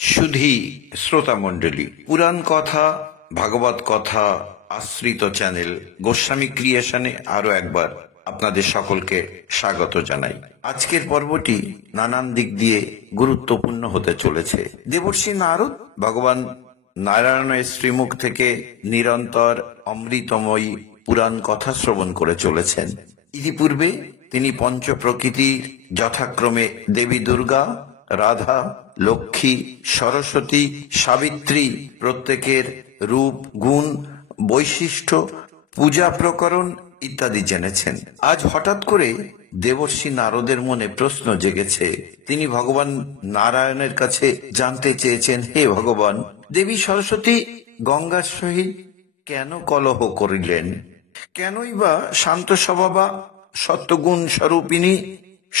সুধী শ্রোতা মণ্ডলী, পুরাণ কথা, ভাগবত কথা আশ্রিত চ্যানেল গোস্বামী ক্রিয়েশনে আরো একবার আপনাদের সকলকে স্বাগত জানাই। আজকের পর্বটি নানান দিক দিয়ে গুরুত্বপূর্ণ হতে চলেছে। দেবর্ষি নারদ ভগবান নারায়ণের শ্রীমুখ থেকে নিরন্তর অমৃতময়ী পুরাণ কথা শ্রবণ করে চলেছেন। ইতিপূর্বে তিনি পঞ্চ প্রকৃতির যথাক্রমে দেবী দুর্গা, রাধা, লক্ষ্মী, সরস্বতী, সাবিত্রী প্রত্যেকের রূপ, গুণ, বৈশিষ্ট্য, পূজা প্রকরণ ইত্যাদি জেনেছেন। আজ হঠাৎ করে দেবর্ষি নারদের মনে প্রশ্ন জেগেছে। তিনি ভগবান নারায়ণের কাছে জানতে চেয়েছেন, হে ভগবান, দেবী সরস্বতী গঙ্গার সহিত কেন কলহ করিলেন? কেনই বা শান্ত স্বভাবা সত্যগুণ স্বরূপিণী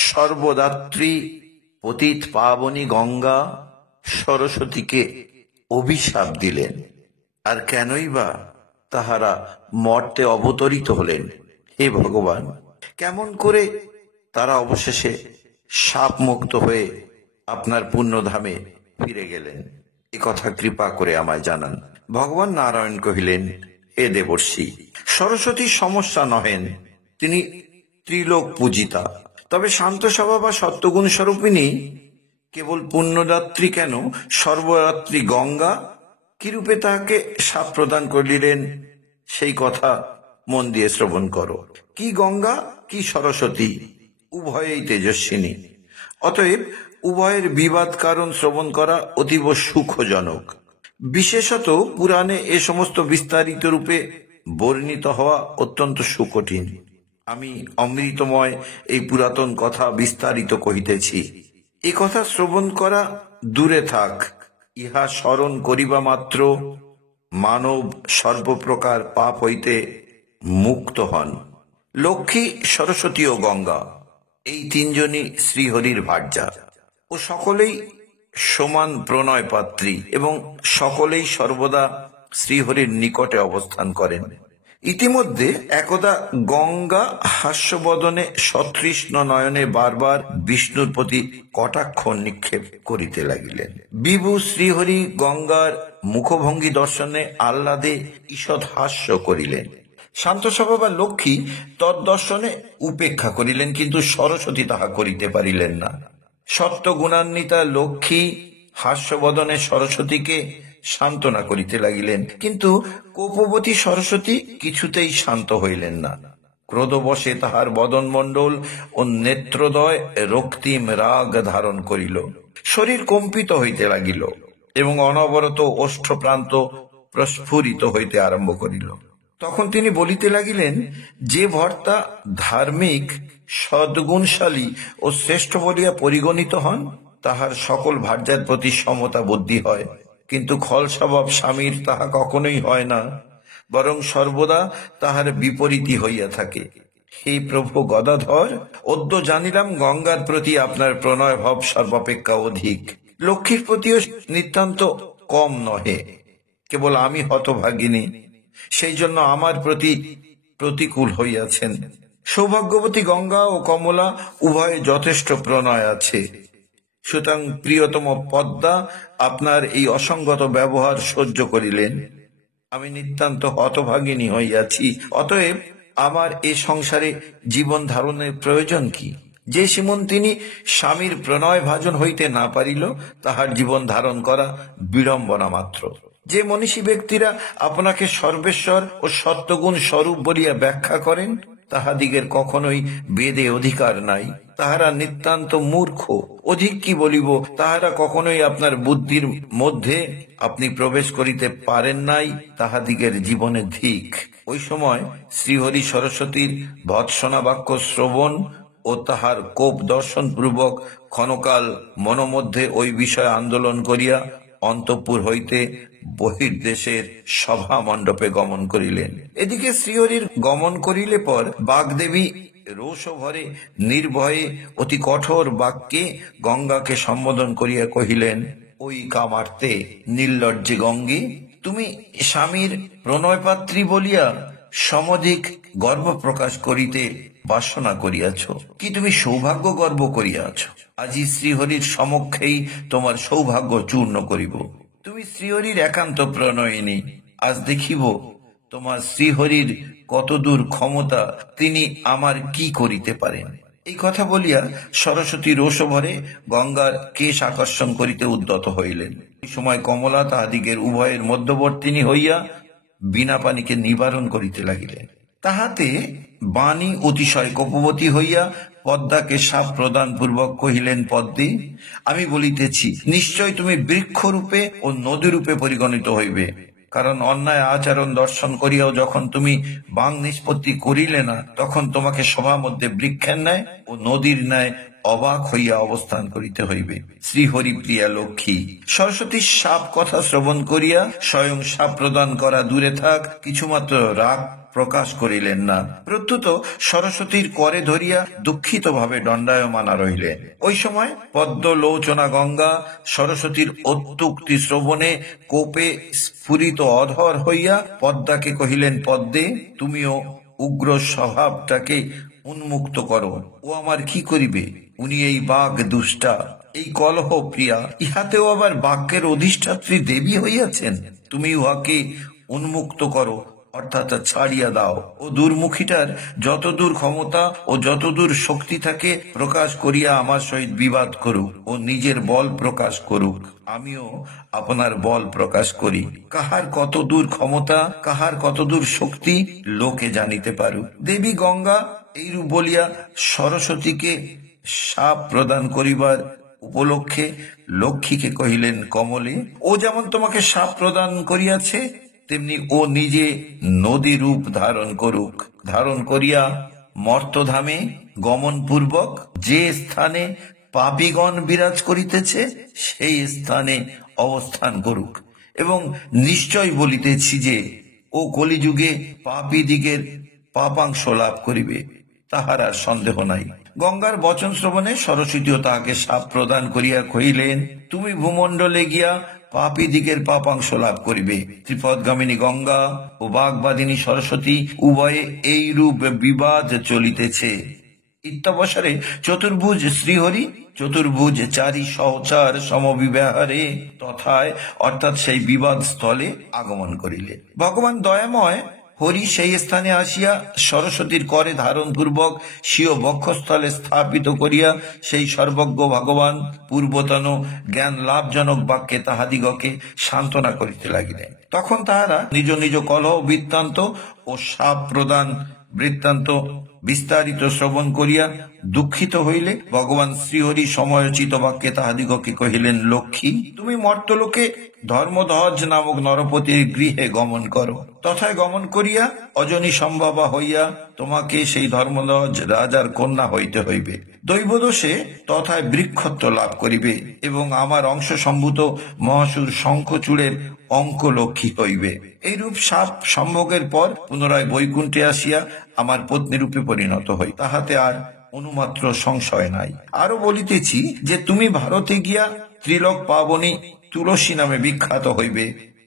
সর্বদাত্রী পতিত পাবনী গঙ্গা সরস্বতীকে অভিশাপ দিলেন? আর কেনই বা তাহারা মর্তে অবতরিত হলেন? হে ভগবান, কেমন করে তারা অবশেষে শাপ মুক্ত হয়ে আপনার পুণ্যধামে ফিরে গেলেন? এ কথা কৃপা করে আমায় জানান। ভগবান নারায়ণ কহিলেন, হে দেবর্ষি, সরস্বতীর সমস্যা নহেন, তিনি ত্রিলোক পূজিতা। তবে শান্ত স্বভাবা সত্যগুণ স্বরূপিণী কেবল পুণ্যদাত্রী কেন, সর্বরাত্রি গঙ্গা কিরূপে তাহাকে শাপ প্রদান করিলেন সেই কথা মন দিয়ে শ্রবণ করো। কি গঙ্গা কি সরস্বতী উভয়েই তেজস্বিনী, অতএব উভয়ের বিবাদ কারণ শ্রবণ করা অতীব সুখজনক। বিশেষত পুরাণে এ সমস্ত বিস্তারিত রূপে বর্ণিত হওয়া অত্যন্ত সুকঠিন। আমি অমৃতময় এই পুরাতন কথা বিস্তারিত কহিতেছি। এ কথা শ্রবণ করা দূরে থাক, ইহা স্মরণ করিবা মাত্র মানব সর্বপ্রকার পাপ হইতে মুক্ত হন। লক্ষ্মী, সরস্বতী ও গঙ্গা এই তিনজনই শ্রীহরির ভার্যা ও সকলেই সমান প্রণয় পাত্রী এবং সকলেই সর্বদা শ্রীহরির নিকটে অবস্থান করেন। ইতিমধ্যে একদা গঙ্গা হাস্যবদনে সতৃষ্ণ নয়নে বারবার বিষ্ণুর প্রতি কটাক্ষ নিক্ষেপ করিতে লাগিলেন। বিভু শ্রীহরি গঙ্গার মুখভঙ্গি দর্শনে আহ্লাদে ঈষৎ হাস্য করিলেন। শান্ত স্বভাবা লক্ষ্মী তদ্দর্শনে উপেক্ষা করিলেন, কিন্তু সরস্বতী তাহা করিতে পারিলেন না। সত্য গুণান্বিতা লক্ষ্মী হাস্যবদনে সরস্বতীকে সান্ত্বনা করিতে লাগিলেন, কিন্তু কোপবতী সরস্বতী কিছুতেই শান্ত হইলেন না। ক্রোধবশে তাহার বদনমণ্ডল ও নেত্রদয় রক্তিম রাগ ধারণ করিল, শরীর কম্পিত হইতে লাগিল এবং অনবরত ওষ্ঠপ্রান্ত প্রস্ফুরিত হইতে আরম্ভ করিল। তখন তিনি বলিতে লাগিলেন, যে ভর্তা ধার্মিক, সদ্গুণশালী ও শ্রেষ্ঠ বলিয়া পরিগণিত হন, তাহার সকল ভার্যার প্রতি সমতা বুদ্ধি হয়, কিন্তু খল স্বভাব স্বামীর তাহা কখনোই হয় না, বরং সর্বদা তাহার বিপরীতই হইয়া থাকে। হে প্রভু গদাধর, অদ্য জানিলাম গঙ্গার প্রতি আপনার প্রণয় ভাব সর্বাপেক্ষা অধিক, লক্ষ্মীর প্রতিও নিতান্ত কম নহে। কেবল আমি হতভাগিনী, সেই জন্য আমার প্রতি প্রতিকূল হইয়াছেন। সৌভাগ্যবতী গঙ্গা ও কমলা উভয়ে যথেষ্ট প্রণয় আছে, সুতরাং প্রিয়তম পদ্মা আপনার এই অসঙ্গত ব্যবহার সহ্য করিলেন। আমি নিতান্ত হতভাগিনী হইয়াছি, অতএব আমার এ সংসারে জীবন ধারণের প্রয়োজন কি? যে শ্রীমন্তিনী স্বামীর প্রণয় ভাজন হইতে না পারিল, তাহার জীবন ধারণ করা বিড়ম্বনা মাত্র। যে মনীষী ব্যক্তিরা আপনাকে সর্বেশ্বর ও সত্যগুণ স্বরূপ বলিয়া ব্যাখ্যা করেন, তাহাদিগের কখনোই বেদে অধিকার নাই, তাহারা নিতান্ত মূর্খ। অধিক কি বলিব, তাহারা কখনোই আপনার বুদ্ধির মধ্যে আপনি প্রবেশ করিতে পারেন নাই, তাহাদিগের জীবনে ধিক। ওই সময় শ্রীহরি সরস্বতীর ভৎসনা বাক্য শ্রবণ ও তাহার কোপ দর্শন পূর্বক ক্ষণকাল মনোমধ্যে ওই বিষয় আন্দোলন করিয়া অন্তঃপুর হইতে বহির্দেশের সভা মণ্ডপে গমন করিলেন। এদিকে শ্রীহরির গমন করিলে পর বাগদেবী রোষভরে নির্ভয়ে অতি কঠোর বাক্যে গঙ্গাকে সম্বোধন করিয়া কহিলেন, ওই কামার্তে নির্লজ্জে গঙ্গে, তুমি স্বামীর প্রণয়পাত্রী বলিয়া সমধিক গর্ব প্রকাশ করিতে বাসনা করিয়াছ, কি তুমি সৌভাগ্য গর্ব করিয়াছ? আজি শ্রীহরির সমক্ষেই তোমার সৌভাগ্য চূর্ণ করিব। তুমি শ্রীহরির একান্ত প্রণয়িনী, আজ দেখিব তোমার শ্রীহরির কতদূর ক্ষমতা, তিনি আমার কি করিতে পারেন। এই কথা বলিয়া সরস্বতী রোষভরে গঙ্গার কেশ আকর্ষণ করিতে উদ্যত হইলেন। এই সময় কমলা তাহাদিগের উভয়ের মধ্যবর্তিনী হইয়া বিনা পানিকে নিবারণ করিতে লাগিলেন। তাহাতে বাণী অতিশয় কোপবতী হইয়া পদ্মাকে সাপ প্রদান পূর্বক কহিলেন, পদ্মে, আমি বলিতেছি, নিশ্চয় তুমি বৃক্ষরূপে ও নদীরূপে পরিগণিত হইবে। কারণ অন্যায় আচরণ দর্শন করিয়াও যখন তুমি বাং নিষ্পত্তি করিলে না, তখন তোমাকে সভা মধ্যে বৃক্ষের ন্যায় ও নদীর ন্যায় অবাক হইয়া অবস্থান করিতে হইবে। শ্রীহরি প্রিয়া লক্ষ্মী। সরস্বতীর সাপ কথা শ্রবণ করিয়া স্বয়ং সাপ প্রদান করা দূরে থাক, কিছুমাত্র রাগ প্রকাশ করিলেন না। প্রত্যুত সরস্বতীর করে ধরিয়া দুঃখিত ভাবে দণ্ডায়মানা রহিলেন। ওই সময় পদ্মলোচনা গঙ্গা সরস্বতীর অত্যুক্তি শ্রবণে কোপে স্ফুরিত অধর হইয়া পদ্মাকে কহিলেন, পদ্মে, তুমিও উগ্র স্বভাবটাকে উন্মুক্ত করো। ও আমার কি করিবে? উনি এই বাঘ দুষ্টা, এই কলহ প্রিয়া, ইহাতেও আবার বাক্যের অধিষ্ঠাত্রী দেবী হইয়াছেন। তুমি উহাকে উন্মুক্ত করো, অর্থাৎ ছাড়িয়া দাও। ও দুর্মুখীটার যতদূর ক্ষমতা ও যতদূর শক্তি থাকে প্রকাশ করিয়া আমার সহিত বিবাদ করুক ও নিজের বল প্রকাশ করুক, আমিও আপনার বল প্রকাশ করি। কাহার কতদূর ক্ষমতা, কাহার কতদূর শক্তি লোকে জানিতে পারুক। দেবী গঙ্গা এইরূপ বলিয়া সরস্বতীকে শাপ প্রদান করিবার উপলক্ষে লক্ষ্মীকে কহিলেন, কমলে, ও যেমন তোমাকে শাপ প্রদান করিয়াছে, তেমনি ও নিজে নদী রূপ ধারণ করুক। ধারণ করিয়া মর্তধামে গমন পূর্বক যে স্থানে পাপীগণ বিরাজ করিতেছে সেই স্থানে অবস্থান করুক। এবং নিশ্চয় বলিতেছি যে ও কলিযুগে পাপীদিগের পাপাংশ লাভ করিবে, তাহার আর সন্দেহ নাই। গঙ্গার বচন শ্রবণে সরস্বতীও তাহাকে শাপ প্রদান করিয়া কহিলেন, তুমি ভূমণ্ডলে গিয়া পাপী দিগের পাপাংশ লাভ করিবে। ত্রিপদগামিনী গঙ্গা ও বাগবাদিনী সরস্বতী উভয়ে এই রূপ বিবাদ চলিতেছে। ইত্যবসরে চতুর্ভুজ শ্রীহরি চতুর্ভুজ চারি সহচার সমবিবাহারে তথায়, অর্থাৎ সেই বিবাদ স্থলে আগমন করিলে। ভগবান দয়াময় হরি সেই স্থানে আসিয়া সরস্বতীর করে ধারণ পূর্বক স্বীয় বক্ষস্থলে স্থাপিত করিয়া সেই সর্বজ্ঞ ভগবান পূর্বতন জ্ঞান লাভজনক বাক্যে তাহাদিগকে সান্ত্বনা করিতে লাগিলেন। তখন তাহারা নিজ নিজ কলহ বৃত্তান্ত ও শাপ প্রদান বৃত্তান্ত বিস্তারিত শ্রবণ করিয়া দুঃখিত হইলে ভগবান শ্রীহরি সময়োচিত বাক্যে তাহাদিগকে কহিলেন, লক্ষ্মী, তুমি মর্তলোকে ধর্মধ্বজ নামক নরপতির গৃহে গমন করো। তথায় গমন করিয়া অজনী সম্ভবা হইয়া তোমাকে সেই ধর্মধ্বজ রাজার কন্যা হইতে হইবে। দৈবদোষে তথায় বৃক্ষত্ব লাভ করিবে এবং আমার অংশ সম্ভূত মহাসুর শঙ্খচূড়ের অঙ্ক লক্ষ্মী হইবে। এইরূপ সাপ সম্ভোগের পর পুনরায় বৈকুণ্ঠে আসিয়া আমার পত্নী রূপে পরিণত হই, তাহাতে আর অনুমাত্র সংশয় নাই। আরো বলিতেছি যে তুমি ভারতে গিয়া ত্রিলোক পাবনী তুলসী নামে বিখ্যাত হইবে।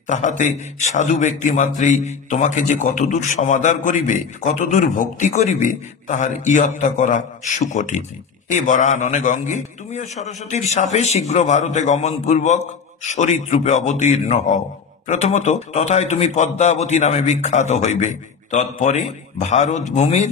তাহাতে সাধু ব্যক্তি মাত্রেই তোমাকে যে কতদূর সমাদর করিবে, কতদূর ভক্তি করিবে, তাহার ইয়ত্তা করা সুকঠিন। হে বরাননে গঙ্গে, তুমিও সরস্বতীর শাপে শীঘ্র ভারতে গমন পূর্বক শরীর রূপে অবতীর্ণ হও। প্রথমত তথায় তুমি পদ্মাবতী নামে বিখ্যাত হইবে। তৎপরে ভারত ভূমির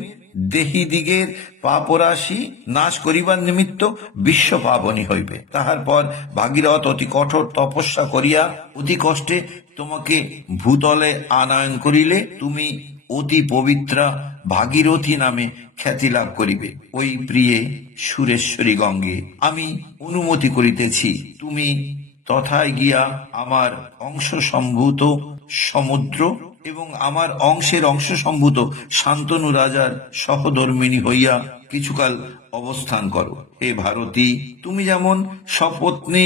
দেহি দিগের পাপরাশি নাশ করিবার নিমিত্ত বিশ্ব পাবনী হইবে। তাহার পর ভাগীরথ অতি কঠোর তপস্যা করিয়া অতি কষ্টে তোমাকে ভূতলে আনয়ন করিলে তুমি অতি পবিত্রা ভাগীরথী নামে খ্যাতি লাভ করিবে। ওই প্রিয়ে সুরেশ্বরী গঙ্গে, আমি অনুমতি করিতেছি তুমি তথায় গিয়া আমার অংশ সম্ভূত সমুদ্র এবং আমার অংশের অংশ সম্ভূত শান্তনু রাজার সহধর্মিণী হইয়া কিছুকাল অবস্থান করো। হে ভারতী, তুমি যেমন সপত্নী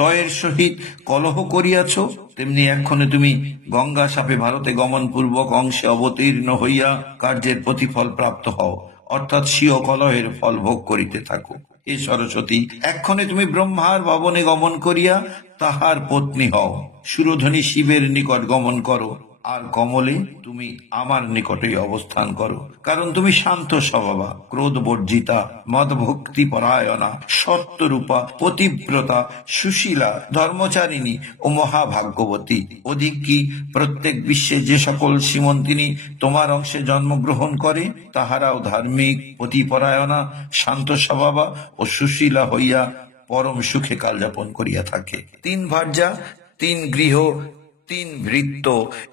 দয়ের সহিত কলহ করিয়াছ, তেমনি এক্ষণে তুমি গঙ্গা শাপে ভারতে গমন পূর্বক অংশে অবতীর্ণ হইয়া কার্যের প্রতিফল প্রাপ্ত হও, অর্থাৎ স্বীয় কলহের ফল ভোগ করিতে থাকো। হে সরস্বতী, এক্ষণে তুমি ব্রহ্মার ভবনে গমন করিয়া তাহার পত্নী হও। সুরধ্বনি শিবের নিকট গমন করো। আর কমলে তুমি আমার নিকটেই অবস্থান করো, কারণ তুমি শান্ত স্বভাবা, ক্রোধ বর্জিতা, মদ ভক্তি পরায়ণা, সত্যরূপা, পতিব্রতা, সুশীলা, ধর্মচারিণী ও মহাভাগ্যবতী। অধিক কি, প্রত্যেক বিশ্বে যে সকল শ্রীমন্তিনী তোমার অংশে জন্মগ্রহণ করে তাহারাও ধার্মিক, পতিপরায়ণা, শান্ত স্বভাবা ও সুশীলা হইয়া পরম সুখে কাল যাপন করিয়া থাকে। 3 ভার্যা, 3 গৃহ, 3 ভৃত্য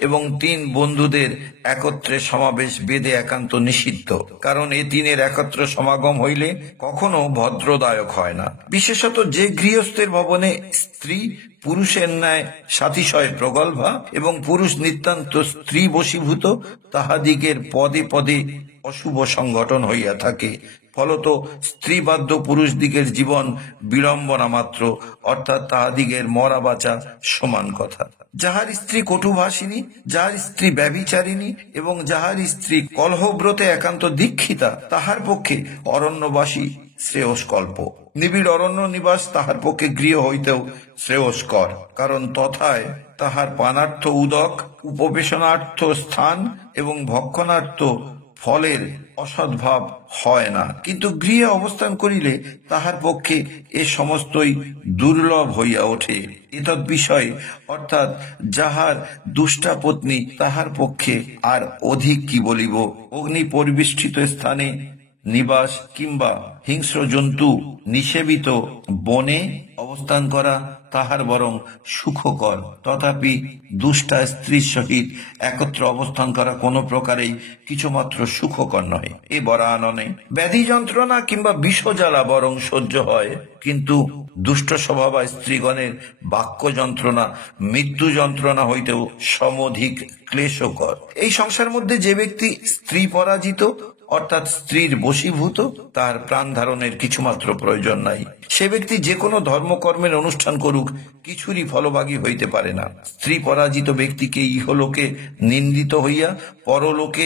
এবং 3 বন্ধুদের একত্রে সমাবেশ বেদে একান্ত নিষিদ্ধ, কারণ এ 3-এর একত্র সমাগম হইলে কখনো ভদ্রদায়ক হয় না। বিশেষত যে গৃহস্থের ভবনে স্ত্রী পুরুষের ন্যায় সাতিশয় প্রগল্ভা এবং পুরুষ নিতান্ত স্ত্রী বশীভূত, তাহাদিগের পদে পদে অশুভ সংগঠন হইয়া থাকে। ফলত স্ত্রীবাদ্য পুরুষ দিগের জীবন বিড়ম্বনা মাত্র, অর্থাৎ তাহাদিগের মরা বাঁচা সমান কথা। যাহার স্ত্রী কটুভাষিনী, যাহার স্ত্রী ব্যভিচারিণী এবং যাহার স্ত্রী কলহব্রতে একান্ত দীক্ষিতা, তাহার পক্ষে অরণ্যবাসী শ্রেয়স্কল্প। নিবিড় অরণ্য নিবাস তাহার পক্ষে গৃহ হইতেও শ্রেয়স্কর, কারণ তথায় তাহার পানার্থ উদক, উপবেশনার্থ স্থান এবং ভক্ষণার্থ ফলের অসদ্ভাব হয় না। কিন্তু গৃহে অবস্থান করিলে তাহার পক্ষে এ সমস্তই দুর্লভ হইয়া ওঠে। এতৎ বিষয়, অর্থাৎ যাহার দুষ্টা পত্নী, তাহার পক্ষে আর অধিক কি বলিব। অগ্নি পরিবেষ্টিত স্থানে নিবাস কিংবা হিংস্র জন্তু নিষেবিত বনে অবস্থান করা তাহার বরং সুখকর। তথাপি দুষ্টা স্ত্রীর সহিত একত্র অবস্থান করা কোনো প্রকারেই কিছুমাত্র সুখকর নয়। এ বরাননে ব্যাধি যন্ত্রণা কিংবা বিষজ্বালা বরং সহ্য হয়, কিন্তু দুষ্ট স্বভাবা স্ত্রীগণের বাক্য যন্ত্রণা মৃত্যু যন্ত্রণা হইতেও সমধিক ক্লেশকর। এই সংসার মধ্যে যে ব্যক্তি স্ত্রী পরাজিত, অর্থাৎ স্ত্রীর বশীভূত, তার প্রাণ ধারণের কিছুমাত্র প্রয়োজন নাই। সে ব্যক্তি যে কোনো ধর্মকর্মের অনুষ্ঠান করুক, কিছুরই ফলভাগী হইতে পারে না। স্ত্রী পরাজিত ব্যক্তিকে ইহলোকে নিন্দিত হইয়া পরলোকে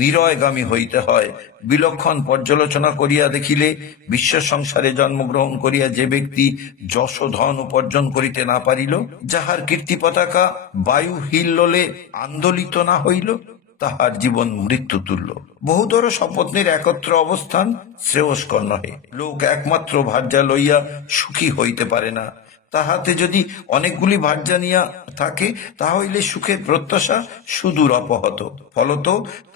নিরয়গামী হইতে হয়। বিলক্ষণ পর্যালোচনা করিয়া দেখিলে বিশ্ব সংসারে জন্মগ্রহণ করিয়া যে ব্যক্তি যশ ধন উপার্জন করিতে না পারিল, যাহার কীর্তি পতাকা বায়ু হিল্লোলে আন্দোলিত না হইল, তাহার জীবন মৃত্যু তুল্য। বহুতর সপত্নীর একত্র অবস্থান শ্রেয়স্কর নহে। লোক একমাত্র ভার্যা লইয়া সুখী হইতে পারে না। তাহাতে যদি অনেকগুলি ভার্যা নিয়া থাকে, তাহা হইলে সুখের প্রত্যাশা সুদূর অপহত। ফলত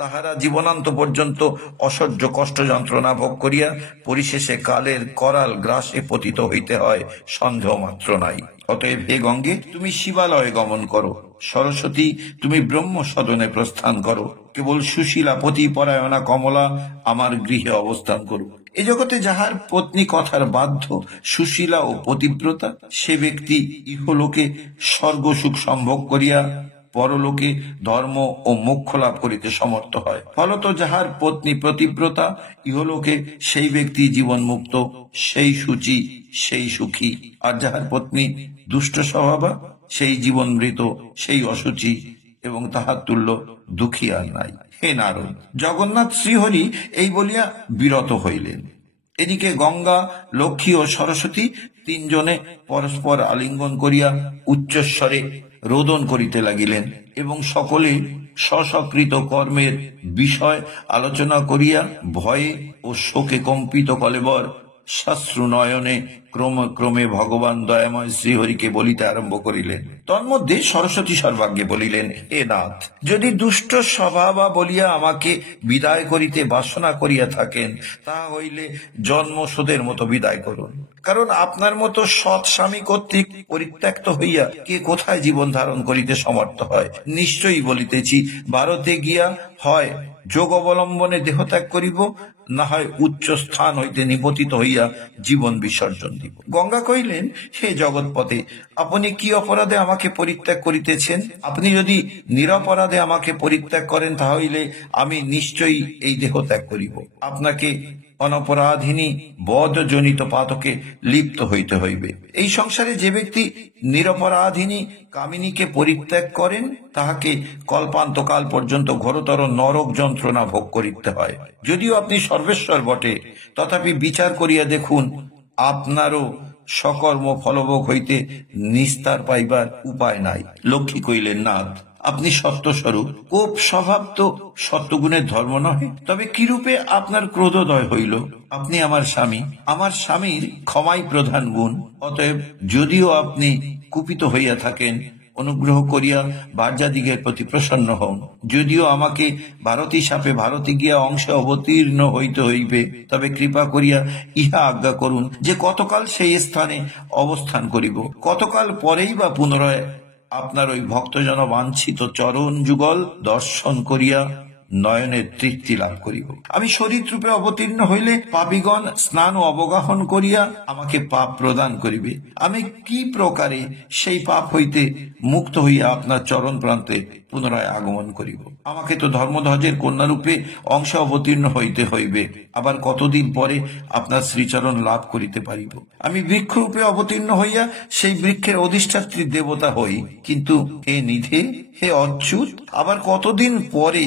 তাহারা জীবনান্ত পর্যন্ত অসহ্য কষ্ট যন্ত্রণা ভোগ করিয়া পরিশেষে কালের করাল গ্রাসে পতিত হইতে হয়, সন্দেহ মাত্র নাই। অতএব হে গঙ্গে, তুমি শিবালয়ে গমন করো। সরস্বতী, তুমি ব্রহ্ম সদনে প্রস্থান করো। কেবল সুশীলা পতিপরায়ণা কমলা আমার গৃহে অবস্থান করুক। এ জগতে যাহার পত্নী কথার বাধ্য, সুশীলা ও পতিব্রতা, সে ব্যক্তি ইহলোকে স্বর্গসুখ সম্ভোগ করিয়া পরলোকে ধর্ম ও মোক্ষ লাভ করিতে সমর্থ হয়। ফলত যাহার পত্নী পতিব্রতা, ইহলোকে সেই ব্যক্তি জীবন মুক্ত, সেই সূচি, সেই সুখী। আর যাহার পত্নী দুষ্ট স্বভাবা, সেই জীবন মৃত, সেই অসুচি, এবং তাহার তুল্য দুঃখী আর নাই। হে নারদ, জগন্নাথ শ্রীহরি এই বলিয়া বিরত হইলেন। এদিকে গঙ্গা, লক্ষ্মী ও সরস্বতী 3 জনে পরস্পর আলিঙ্গন করিয়া উচ্চস্বরে রোদন করিতে লাগিলেন এবং সকলে স্বস্বকৃত কর্মের বিষয় আলোচনা করিয়া ভয়ে ও শোকে কম্পিত কলেবর শ্মশ্রু নয়নে ক্রমে ক্রমে ভগবান দয়াময় শ্রীহরিকে বলিতে আরম্ভ করিলেন। তন্মধ্যে সরস্বতী সর্বাগ্যে বলিলেন, হে নাথ, যদি দুষ্ট স্বভাবা বলিয়া আমাকে বিদায় করিতে বাসনা করিয়া থাকেন, তাহা হইলে জন্মশোধের মতো বিদায় করুন। কারণ আপনার মতো সৎ স্বামী কর্তৃক পরিত্যক্ত হইয়া কে কোথায় জীবন ধারণ করিতে সমর্থ হয়? নিশ্চয়ই বলিতেছি, ভারতে গিয়া হয় যোগ অবলম্বনে দেহত্যাগ করিব, না হয় উচ্চ স্থান হইতে নিপতিত হইয়া জীবন বিসর্জন দিব। গঙ্গা কহিলেন, হে জগৎপতে, আপনি কি অপরাধে আমাকে পরিত্যাগ করিতেছেন? আপনি যদি নিরপরাধে আমাকে পরিত্যাগ করেন, তাহলে আমি নিশ্চয়ই এই দেহ ত্যাগ করিব। আপনাকে অনপরাধিনী বধজনিত পাতকে লিপ্ত হইতে হইবে। এই সংসারে যে ব্যক্তি নিরপরাধিনী কামিনীকে পরিত্যাগ করেন, তাহাকে কল্পান্তকাল পর্যন্ত ঘোরতর নরক যন্ত্রণা ভোগ করিতে হয়। যদিও আপনি সর্বেশ্বর বটে, তথাপি বিচার করিয়া দেখুন, আপনারও সকর্ম ফলভোগ হইতে নিস্তার পাইবার উপায় নাই। লক্ষ্মী কহিলেন, নাথ, আপনি সত্যস্বরূপ। কোপ স্বভাব তো সত্যগুণের ধর্ম নহে, তবে কিরূপে আপনার ক্রোধোদয় হইল? আপনি আমার স্বামী, আমার স্বামীর ক্ষমাই প্রধান গুণ। অতএব যদিও আপনি কুপিত হইয়া থাকেন, অনুগ্রহ করিয়া ভার্যাদিগের প্রতি প্রসন্ন হন। যদিও আমাকে ভারতী সাপে ভারতে গিয়া অংশে অবতীর্ণ হইতে হইবে, তবে কৃপা করিয়া ইহা আজ্ঞা করুন যে কতকাল সেই স্থানে অবস্থান করিব, কতকাল পরেই বা পুনরায় আপনার ওই ভক্তজন বাঞ্ছিত চরণ যুগল দর্শন করিয়া নয়নের তৃপ্তি লাভ করিব। আমি শরীর রূপে অবতীর্ণ হইলে পাপীগণ স্নান ও অবগাহন করিয়া আমাকে পাপ প্রদান করিবে। আমি কি প্রকারে সেই পাপ হইতে মুক্ত হইয়া আপনার চরণ প্রান্তে পুনরায় আগমন করিব? আমাকে তো ধর্মধ্বজের কন্যারূপে অংশ অবতীর্ণ হইতে হইবে, আবার কতদিন পরে আপনার শ্রীচরণ লাভ করিতে পারিব? আমি বৃক্ষরূপে অবতীর্ণ হইয়া সেই বৃক্ষের অধিষ্ঠাত্রী দেবতা হই, কিন্তু হে নিধে, হে অচ্যুত, আবার কতদিন পরে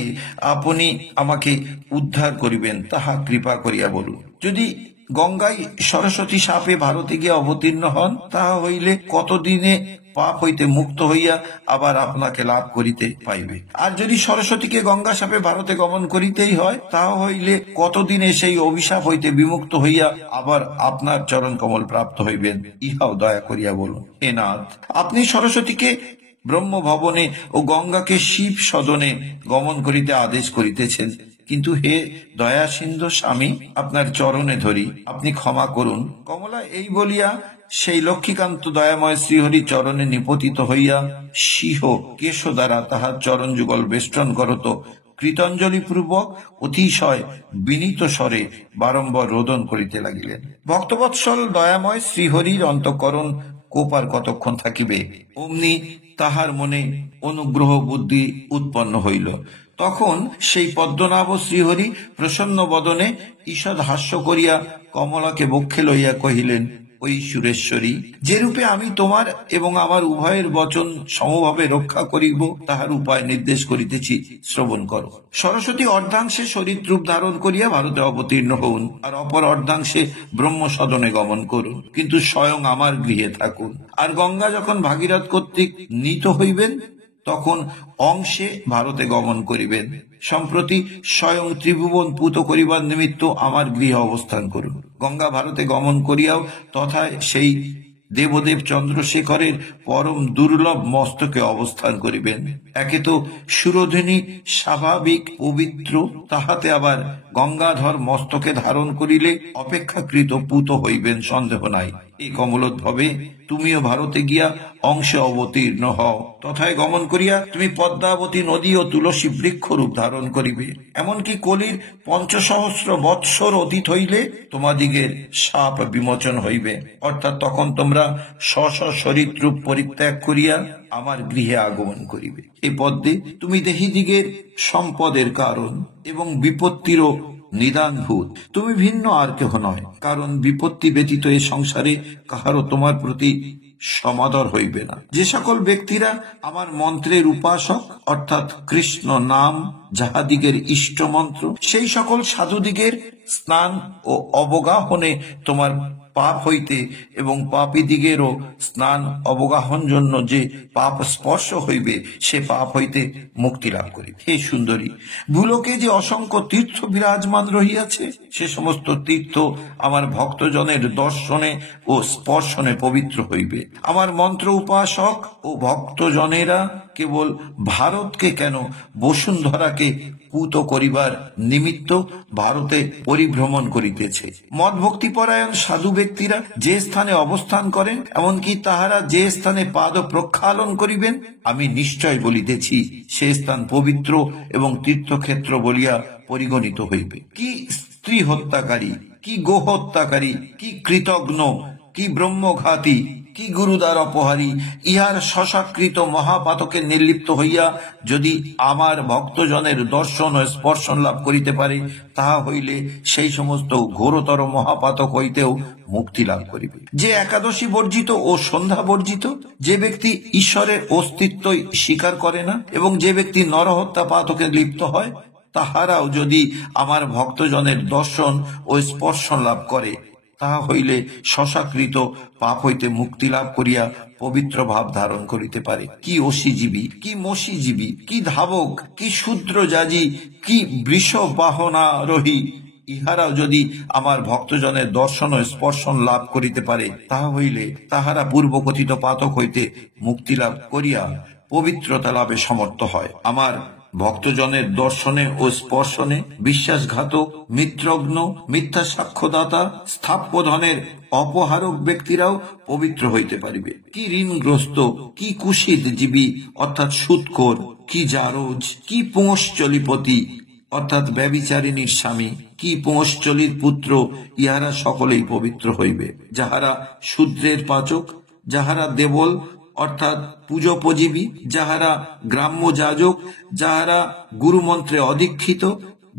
আপনি আমাকে উদ্ধার করিবেন তাহা কৃপা করিয়া বলুন। যদি গঙ্গায় সরস্বতী সাপে ভারতে গিয়া অবতীর্ণ হন, তাহা হইলে কতদিনে পাপ হইতে মুক্ত হইয়া আবার আপনাকে লাভ করিতে পাইবে। আর যদি সরস্বতীকে গঙ্গা সাপে ভারতে গমন করিতেই হয়, তাহা হইলে কতদিনে সেই অভিশাপ হইতে বিমুক্ত হইয়া আবার আপনার চরণ কমল প্রাপ্ত হইবেন, ইহাও দয়া করিয়া বলুন। হে নাথ, আপনি সরস্বতীকে ব্রহ্ম ভবনে ও গঙ্গাকে শিব সদনে গমন করিতে আদেশ করিতেছেন, কিন্তু হে দয়া সিন্ধু স্বামী, আপনার চরণে ধরি, আপনি ক্ষমা করুন। কমলা এই বলিয়া সেই লক্ষ্মীকান্ত দয়াময় শ্রীহরি চরণে নিপতিত হইয়া সিংহ কেশ দ্বারা তাহার চরণ যুগল বেষ্টন করত কৃতাঞ্জলি পূর্বক অতিশয় বিনীত স্বরে বারম্বার রোদন করিতে লাগিলেন। ভক্তবৎসল দয়াময় শ্রীহরির অন্তঃকরণ কোপার কতক্ষণ থাকিবে, অমনি তাহার মনে অনুগ্রহ বুদ্ধি উৎপন্ন হইল। তখন সেই পদ্মনাভ শ্রীহরি প্রসন্ন বদনে ঈষৎ হাস্য করিয়া কমলাকে বক্ষে লইয়া কহিলেন, ওই সুরেশ্বরী, যেরূপে আমি তোমার এবং আমার উভয়ের বচন সমভাবে রক্ষা করিব তাহার উপায় নির্দেশ করিতেছি, শ্রবণ করো। সরস্বতী অর্ধাংশে শরীর রূপ ধারণ করিয়া ভারতে অবতীর্ণ হউন, আর অপর অর্ধাংশে ব্রহ্ম সদনে গমন করুন, কিন্তু স্বয়ং আমার গৃহে থাকুন। আর গঙ্গা যখন ভাগীরথ কর্তৃক নীত হইবেন, তখন অংশে ভারতে গমন করিবেন। সম্প্রতি স্বয়ং ত্রিভুবন পূত করিবার নিমিত্ত আমার গৃহে অবস্থান করুন। গঙ্গা ভারতে গমন করিয়াও তথায় সেই দেবদেব চন্দ্রশেখরের পরম দুর্লভ মস্তকে অবস্থান করিবেন। একে তো সুরধনী স্বাভাবিক পবিত্র, তাহাতে আবার গঙ্গাধর মস্তকে ধারণ করিলে অপেক্ষাকৃত পূত হইবেন, সন্দেহ নাই। এই কমলোদ্ভবে তুমিও ভারতে গিয়া অংশে অবতীর্ণ হও, তথায় গমন করিয়া তুমি পদ্মাবতী নদী ও তুলসী বৃক্ষ রূপ ধারণ করিবে। এমনকি কলির ৫০০ বৎসর অতীত হইলে তোমাদিগের শাপ বিমোচন হইবে, অর্থাৎ তখন তোমরা স্ব শরীর রূপ পরিত্যাগ করিয়া আমার গৃহে আগমন করিবে। এ পদ্মে তুমি দেহীদিগের সম্পদের কারণ এবং বিপত্তিরও নিদানভূত। তুমি ভিন্ন আর কেহ নয়, কারণ বিপত্তি ব্যতীত এ সংসারে কাহারও তোমার প্রতি সমাদর হইবে না। যে সকল ব্যক্তিরা আমার মন্ত্রের উপাসক, অর্থাৎ কৃষ্ণ নাম যাহাদিগের ইষ্ট মন্ত্র, সেই সকল সাধুদিগের স্নান ও অবগাহনে তোমার পাপ হইতে এবং পাপীদিগেরও স্নান অবগাহন জন্য যে পাপ স্পর্শ হইবে, সে পাপ হইতে মুক্তি লাভ করিবে। হে সুন্দরী, ভূলোকে যে অসংখ্য তীর্থ বিরাজমান রহিয়াছে, সে সমস্ত তীর্থ আমার ভক্তজনের দর্শনে ও স্পর্শনে পবিত্র হইবে। আমার মন্ত্র উপাসক ও ভক্তজনেরা কেবল ভারতকে কেন, বসুন্ধরাকে পূত করিবার নিমিত্ত ভারতে পরিভ্রমণ করিতেছে। মদ ভক্তিপরায়ণ সাধু ব্যক্তিরা যে স্থানে অবস্থান করেন, এমনকি তাহারা যে স্থানে পাদ প্রক্ষালন করিবেন, আমি নিশ্চয় বলিতেছি সে স্থান পবিত্র এবং তীর্থক্ষেত্র বলিয়া পরিগণিত হইবে। কি স্ত্রী হত্যাকারী, কি গো হত্যাকারী, কি কৃতঘ্ন, কি ব্রহ্মঘাতী, কি গুরুদ্বার অপহারী, ইহার শশাকৃত মহাপাতকে নির্লিপ্ত হইয়া যদি আমার ভক্তজনের দর্শন ও স্পর্শন লাভ করিতে পারে, তাহা হইলে সেই সমস্ত ঘোরতর মহাপাতক হইতেও মুক্তি লাভ করিবে। যে একাদশী বর্জিত ও সন্ধ্যা বর্জিত, যে ব্যক্তি ঈশ্বরের অস্তিত্বই স্বীকার করে না এবং যে ব্যক্তি নরহত্যা পাতকে লিপ্ত হয়, তাহারাও যদি আমার ভক্তজনের দর্শন ও স্পর্শন লাভ করে, তাহা হইলে শশাকৃত পাপ হইতে মুক্তি লাভ করিয়া পবিত্র ভাব ধারণ করিতে পারে। কি অসিজীবী, কি মসীজীবী, কি ধাবক, কি শূদ্রযাজী, কি বৃষ বাহনারোহী, ইহারাও যদি আমার ভক্তজনের দর্শন ও স্পর্শন লাভ করিতে পারে, তাহা হইলে তাহারা পূর্বকথিত পাতক হইতে মুক্তি লাভ করিয়া পবিত্রতা লাভে সমর্থ হয়। আমার ভক্তজনের দর্শনে ও স্পর্শনে বিশ্বাসঘাতক, মিত্রগ্ন, মিথ্যা সাক্ষ্যদাতা, স্থাপ্যধনের অপহারক ব্যক্তিরাও পবিত্র হইতে পারিবে। কি ঋণগ্রস্ত, কি কুশিত জীবী অর্থাৎ সুদখোর, কি জারজ, কি পুংশ্চলিপতি অর্থাৎ ব্যভিচারিণীর স্বামী, কি পুংশ্চলির পুত্র, ইহারা সকলেই পবিত্র হইবে। যাহারা শূদ্রের পাচক, যাহারা দেবল অর্থাৎ পূজোপজীবী, যাহারা গ্রাম্য যাজক, যাহারা গুরুমন্ত্রে অদীক্ষিত,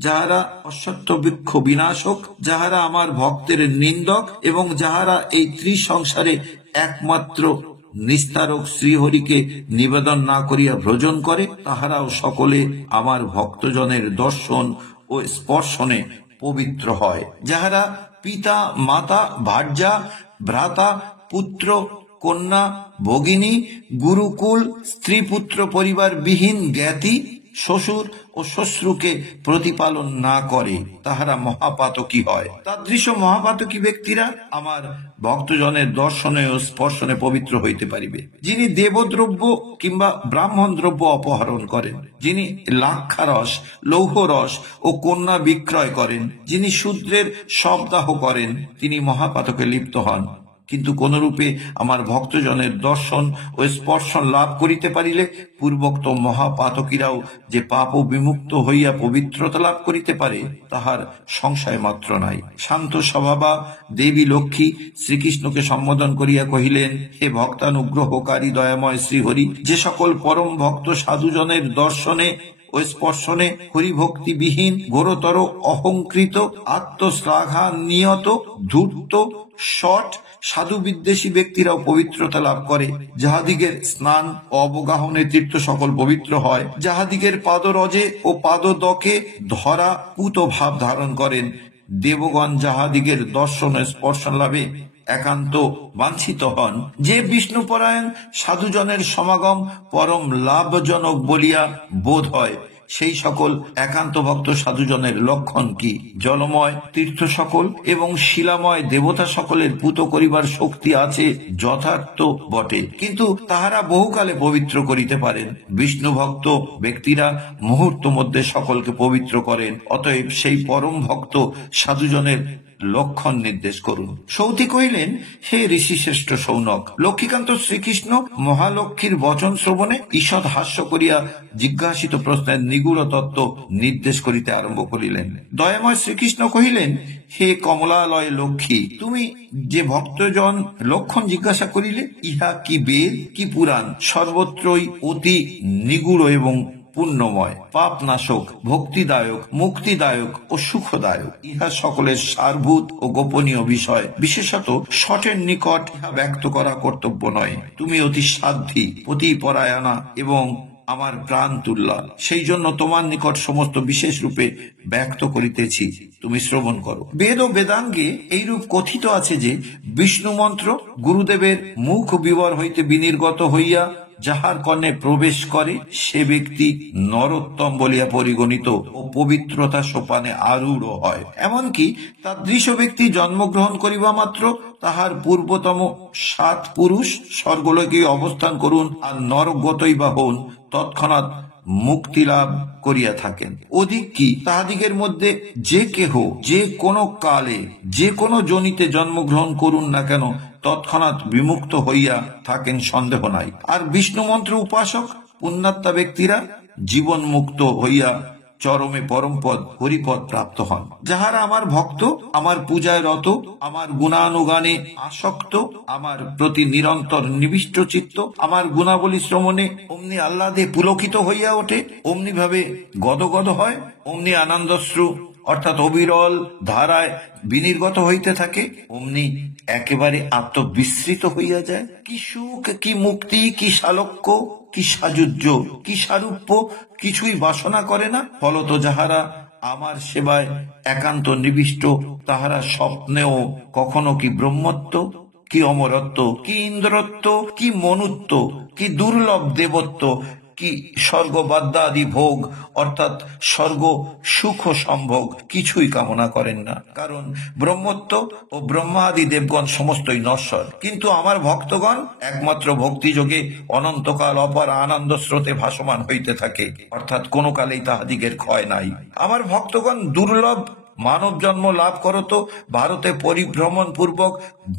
যাহারা অশ্বত্থ বৃক্ষ বিনাশক, যাহারা আমার ভক্তের নিন্দক এবং যাহারা এই ত্রিসংসারে একমাত্র নিস্তারক শ্রীহরিকে নিবেদন না করিয়া ভ্রজন করে, তাহারাও সকলে আমার ভক্তজনের দর্শন ও স্পর্শনে পবিত্র হয়। যাহারা পিতা, মাতা, ভার্যা, ভ্রাতা, পুত্র, কন্যা, ভগিনী, গুরুকুল, স্ত্রী পুত্র পরিবার বিহীন জ্ঞাতি, শ্বশুর ও শ্বশ্রুকে প্রতিপালন না করে, তাহারা মহাপাতকী হয়। তাদৃশ মহাপাতকী ব্যক্তিরা আমার ভক্তজনের দর্শনে ও স্পর্শনে পবিত্র হইতে পারিবে। যিনি দেবদ্রব্য কিংবা ব্রাহ্মণ দ্রব্য অপহরণ করেন, যিনি লাক্ষারস, লৌহরস ও কন্যা বিক্রয় করেন, যিনি শূদ্রের শবদাহ করেন, তিনি মহাপাতকে লিপ্ত হন। কিন্তু কোনরূপে আমার ভক্তজনের দর্শন ও স্পর্শন লাভ করিতে পারিলে পূর্বোক্ত মহাপাতকীরাও যে পাপ বিমুক্ত হইয়া পবিত্রতা লাভ করিতে পারে, তাহার সংশয় মাত্র নাই। শান্ত স্বভাবা দেবী লক্ষ্মী শ্রীকৃষ্ণকে সম্বোধন করিয়া কহিলেন, হে ভক্তানুগ্রহকারী দয়াময় শ্রীহরি, যে সকল পরম ভক্ত সাধুজনের দর্শনে ও স্পর্শনে হরিভক্তিবিহীন, ঘোরতর অহংকৃত, আত্মশ্লাঘা নিয়ত, ধূর্ত, শট, সাধু বিদ্বেষী ব্যক্তিরাও পবিত্রতা লাভ করে, যাহাদিগের স্নান ও অবগাহনে তীর্থ সকল পবিত্র হয়, যাহাদিগের পাদরজে ও পাদদকে ধরা পুত ভাব ধারণ করেন, দেবগণ যাহাদিগের দর্শন ও স্পর্শন লাভে একান্ত বাঞ্ছিত হন, যে বিষ্ণুপরায়ণ সাধুজনের সমাগম পরম লাভজনক বলিয়া বোধ হয়, সেই সকল একান্ত ভক্ত সাধুজনের লক্ষণ কি? জলময় তীর্থ সকল এবং শিলাময় দেবতা সকলের পুত করিবার শক্তি আছে যথার্থ বটে, কিন্তু তাহারা বহুকালে পবিত্র করিতে পারেন। বিষ্ণু ভক্ত ব্যক্তিরা মুহূর্ত মধ্যে সকলকে পবিত্র করেন। অতএব সেই পরম ভক্ত সাধুজনের লক্ষণ নির্দেশ করুন। সৌতি কহিলেন, হে ঋষি শ্রেষ্ঠ সৌনক, লক্ষ্মীকান্ত শ্রীকৃষ্ণ মহালক্ষ্মীর বচন শ্রবণে ঈষৎ হাস্য করিয়া জিজ্ঞাসিত প্রশ্নের নিগূঢ় তত্ত্ব নির্দেশ করিতে আরম্ভ করিলেন। দয়াময় শ্রীকৃষ্ণ কহিলেন, হে কমলালয় লক্ষ্মী, তুমি যে ভক্তজন লক্ষণ জিজ্ঞাসা করিলে, ইহা কি বেদ কি পুরাণ, সর্বত্রই অতি নিগূঢ় এবং পুণ্যময়, পাপনাশক, ভক্তিদায়ক, মুক্তিদায়ক ও সুখদায়ক। ইহা সকলের সারভূত ও গোপনীয় বিষয়। বিশেষত শটের নিকট ইহা ব্যক্ত করা কর্তব্য নয়। তুমি অতি সাধ্বী, পতিপরায়ণা এবং আমার প্রাণ তুল্লা, সেই জন্য তোমার নিকট সমস্ত বিশেষ রূপে ব্যক্ত করিতেছি, তুমি শ্রবণ করো। বেদ ও বেদাঙ্গে এইরূপ কথিত আছে যে, বিষ্ণু মন্ত্র গুরুদেবের মুখ বিবর হইতে বিনির্গত হইয়া যাহার কর্ণে প্রবেশ করে, সে ব্যক্তি নরোত্তম বলিয়া পরিগণিত ও পবিত্রতা সোপানে আরূঢ় হয়। এমনকি তাদৃশ ব্যক্তি জন্মগ্রহণ করিবা মাত্র তাহার পূর্বতম 7 পুরুষ স্বর্গলোকে অবস্থান করুন আর নরকগতই বা হন, তৎক্ষণাৎ মুক্তি লাভ করিয়া থাকেন। অধিক কি, তাহাদিগের মধ্যে যে কেহ যে কোনো কালে যে কোনো যোনিতে জন্মগ্রহণ করুন না কেন, তৎক্ষণাৎ বিমুক্ত হইয়া থাকেন, সন্দেহ নাই। আর বিষ্ণু মন্ত্র উপাসক পুণ্যাত্মা ব্যক্তিরা জীবন মুক্ত হইয়া চরমে পরমপদ হরিপদ প্রাপ্ত হন। যাহারা আমার ভক্ত, আমার পূজায় রত, আমার গুণানুগানে আসক্ত, আমার প্রতি নিরন্তর নিবিষ্ট চিত্ত, আমার গুণাবলী শ্রবণে অমনি আহ্লাদে পুলকিত হইয়া ওঠে, অমনি ভাবে গদগদ হয়, অমনি আনন্দশ্রু অর্থাৎ অবিরল ধারায় বিনির্গত হইতে থাকে, অমনি একেবারে আত্মবিস্মৃত হইয়া যায়। কি সুখ, কি মুক্তি, কি শালক্য, কি সাযুজ্য, কি সারূপ্য কিছুই বাসনা করে না। ফলত যাহারা আমার সেবায় একান্ত নিবিষ্ট, তাহারা স্বপ্নেও কখনো কি ব্রহ্মত্ব, কি অমরত্ব, কি ইন্দ্রত্ব, কি মনুত্ব, কি দুর্লভ দেবত্ব, কি স্বর্গবাদ্যাদি ভোগ অর্থাৎ স্বর্গ সুখ সম্ভোগ কিছুই কামনা করেন না। কারণ ব্রহ্মত্ব ও ব্রহ্মাদি দেবগণ সমস্তই নশ্বর, কিন্তু আমার ভক্তগণ একমাত্র ভক্তিযোগে অনন্তকাল অপার আনন্দ স্রোতে ভাসমান হইতে থাকে, অর্থাৎ কোনো কালেই তাহাদিগের ক্ষয় নাই। আমার ভক্তগণ দুর্লভ মানব জন্ম লাভ করত, ভারতে পরিভ্রমণ পূর্বক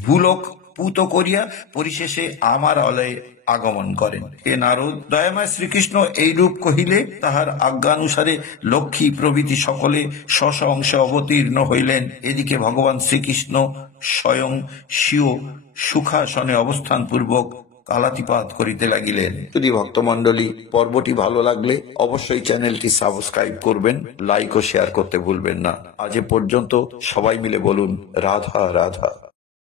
ভূলোক পুত করিয়া পরিশেষে আমার আলয়ে আগমন করেন। হে নারদ, দয়াময় শ্রীকৃষ্ণ এইরূপ কহিলে তাহার আজ্ঞানুসারে লক্ষ্মী প্রভৃতি সকলে স্ব অংশে অবতীর্ণ হইলেন। এদিকে ভগবান শ্রীকৃষ্ণ স্বয়ং স্বীয় সুখাসনে অবস্থান পূর্বক কালাতিপাত করিতে লাগিলেন। যদি ভক্তমণ্ডলী পর্বটি ভালো লাগলে অবশ্যই চ্যানেলটি সাবস্ক্রাইব করবেন, লাইক ও শেয়ার করতে ভুলবেন না। আজ এ পর্যন্ত, সবাই মিলে বলুন রাধা রাধা।